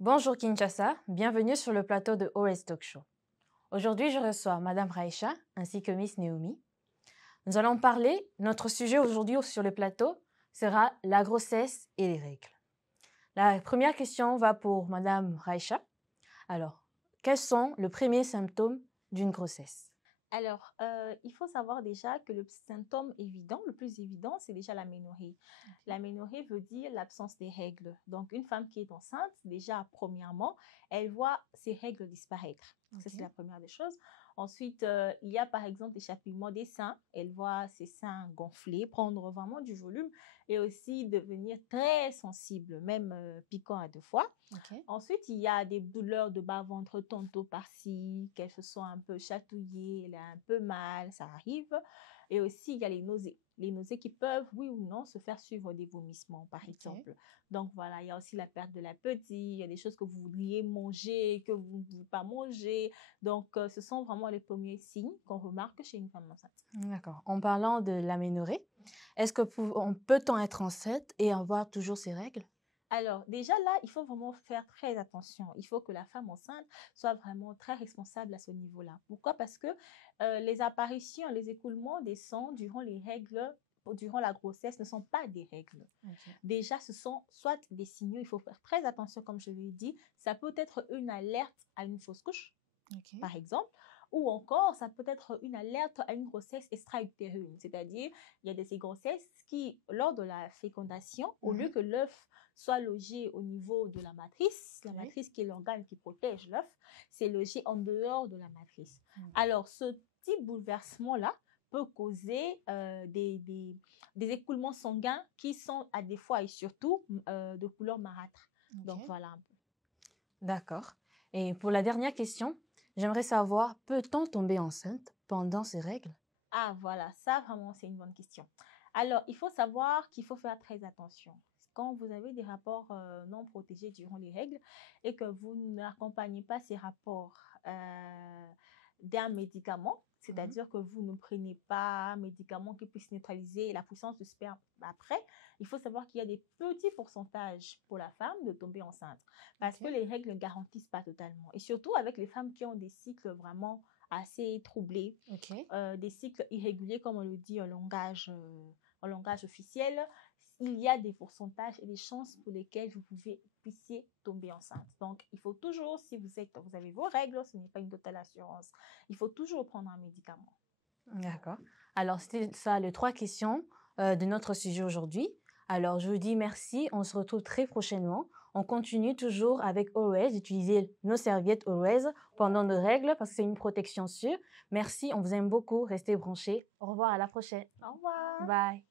Bonjour Kinshasa, bienvenue sur le plateau de OS Talk Show. Aujourd'hui, je reçois Madame Raïcha ainsi que Miss Naomi. Nous allons parler, notre sujet aujourd'hui sur le plateau sera la grossesse et les règles. La première question va pour Madame Raïcha. Alors, quels sont les premiers symptômes d'une grossesse? Alors, il faut savoir déjà que le symptôme évident, le plus évident, c'est déjà l'aménorrhée. L'aménorrhée veut dire l'absence des règles. Donc, une femme qui est enceinte, déjà, premièrement, elle voit ses règles disparaître. Ça, c'est la première des choses. Ensuite, il y a par exemple l'échappement des seins. Elle voit ses seins gonfler, prendre vraiment du volume et aussi devenir très sensible, même piquant à deux fois. Ok. Ensuite, il y a des douleurs de bas-ventre tantôt par-ci, qu'elle se sent un peu chatouillée, elle a un peu mal, ça arrive. Et aussi, il y a les nausées. Les nausées qui peuvent, oui ou non, se faire suivre des vomissements, par exemple. Donc voilà, il y a aussi la perte de l'appétit, il y a des choses que vous voudriez manger, que vous ne pouvez pas manger. Donc, ce sont vraiment les premiers signes qu'on remarque chez une femme enceinte. D'accord. En parlant de l'aménorrhée, peut-on être enceinte et avoir toujours ses règles? Alors, déjà là, il faut vraiment faire très attention. Il faut que la femme enceinte soit vraiment très responsable à ce niveau-là. Pourquoi? Parce que les apparitions, les écoulements des sangs durant les règles, durant la grossesse, ne sont pas des règles. Ok. Déjà, ce sont soit des signaux, il faut faire très attention, comme je l'ai dit. Ça peut être une alerte à une fausse couche, Ok. par exemple, ou encore ça peut être une alerte à une grossesse extra-utérine, c'est-à-dire il y a ces grossesses qui, lors de la fécondation, au lieu que l'œuf soit logé au niveau de la Oui. matrice qui est l'organe qui protège l'œuf, c'est logé en dehors de la matrice. Mm. Alors ce petit bouleversement-là peut causer des écoulements sanguins qui sont à des fois et surtout de couleur marâtre. Donc Ok. voilà un peu. D'accord. Et pour la dernière question, j'aimerais savoir, peut-on tomber enceinte pendant ces règles? Ah, voilà, ça vraiment, c'est une bonne question. Alors, il faut savoir qu'il faut faire très attention. Quand vous avez des rapports non protégés durant les règles et que vous n'accompagnez pas ces rapports d'un médicament, Mhm. c'est-à-dire que vous ne prenez pas un médicament qui puisse neutraliser la puissance du sperme après, il faut savoir qu'il y a des petits pourcentages pour la femme de tomber enceinte parce Ok. que les règles ne garantissent pas totalement. Et surtout avec les femmes qui ont des cycles vraiment assez troublés, Ok. des cycles irréguliers, comme on le dit en langage officiel, il y a des pourcentages et des chances pour lesquelles puissiez tomber enceinte. Donc, il faut toujours, si vous avez vos règles, ce n'est pas une totale assurance, il faut toujours prendre un médicament. D'accord. Alors, c'était ça les trois questions de notre sujet aujourd'hui. Alors, je vous dis merci. On se retrouve très prochainement. On continue toujours avec Always, d'utiliser nos serviettes Always pendant nos règles parce que c'est une protection sûre. Merci, on vous aime beaucoup. Restez branchés. Au revoir, à la prochaine. Au revoir! Bye.